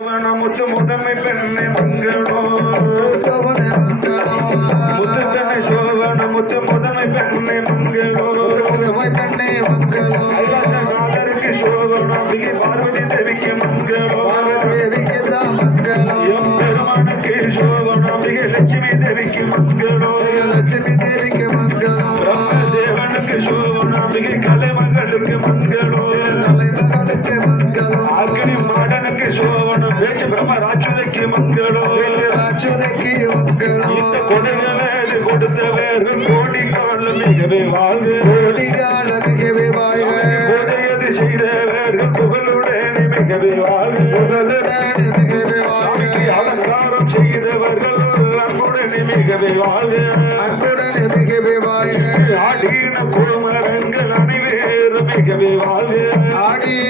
முத்து முதன்மை பெண்ணை மங்களோ சோபனை மங்களோ முத்து பெண்ணை சோபன முத்து முதன்மை பெண்ணை மங்களோ முதன்மை பெண்ணை மங்களோ நாதருக்கு சோபனம் மிக பார்வதி தேவிக்கு மங்களோ பார்வதி தேவிக்கு தான் மங்களோ எம் பெருமானுக்கு சோபனம் மிக லட்சுமி தேவிக்கு மங்களோ லட்சுமி தேவிக்கு மங்களோ பிரம்மதேவனுக்கு சோபனம் மிக கலைமகளுக்கு மங்களோ கலைமகளுக்கு மங்களோ அக்னி மாடனுக்கு சோபனம் பேச்சு பிரம்ம ராட்சுதைக்கு மங்களோ ராட்சுதைக்கு மங்களோ இந்த கொடைகளை கொடுத்த வேறு கோடி கால மிகவே வாழ்க கோடி கால மிகவே வாழ்க கொடையது செய்த வேறு புகழுடனே மிகவே வாழ்க புகழுடனே மிகவே வாழ்க அலங்காரம் செய்தவர்கள் அன்புடனே மிகவே வாழ்க அன்புடனே மிகவே வாழ்க ஆடின கோமரங்கள் அனைவரும் மிகவே வாழ்க ஆடின